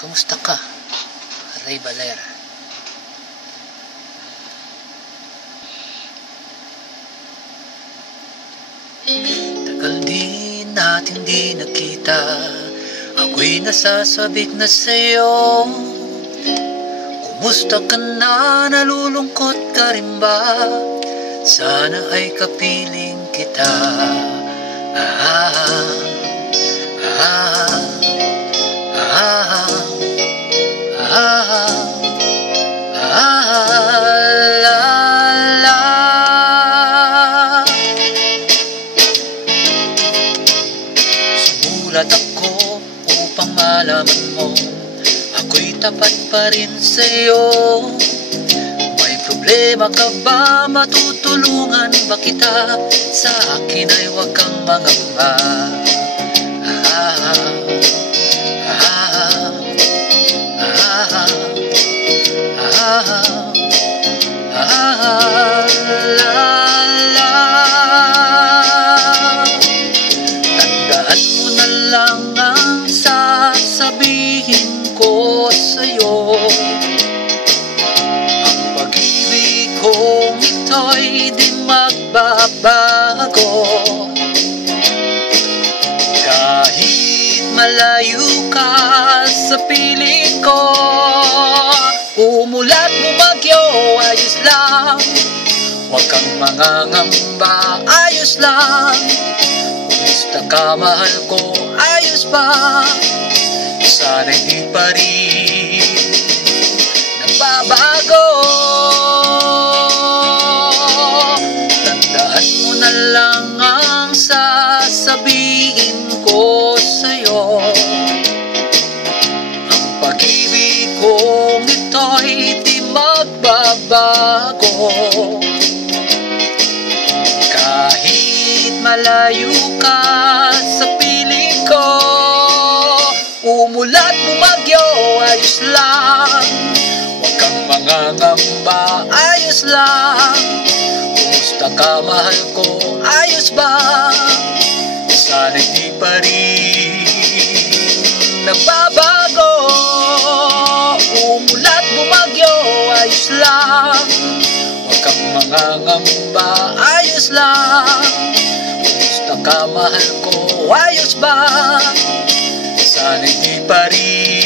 Kamusta ka, Ray Valera? Tagal din natin di nakita, ako'y nasasabik na sa'yo. Kumusta ka na, nalulungkot ka rin ba? Sana ay kapiling kita. Sumulat ako upang malaman mo ako'y tapat pa rin sa'yo. May problema ka ba? Matutulungan ba kita? Sa akin ay huwag kang mangamba. Tandaan mo na lang ang sasabihin ko sa'yo. Ang pag-ibig kong ito'y di magbabago. Kahit malayo ka sa piling ko, umulat bumagyo, ayos lang. Huwag kang mangangamba, ayos lang. Kumusta ka, mahal ko, ayos ba? Sana hindi pa rin nagbabago. Tandaan mo na lang ang sasabihin ko sa'yo. Ang pag-ibig kong ito'y di magbabago. Kahit malayo ka sa piling ko, umulat bumagyo, ayos lang. Huwag kang mangangamba, ayos lang. Kumusta ka, mahal ko, ayos ba? Sana hindi pa rin nagbabago. Umulat bumagyo, ayos lang. Huwag kang mangangamba, ayos lang. Kumusta ka, mahal ko, ayos ba? Sana hindi pa rin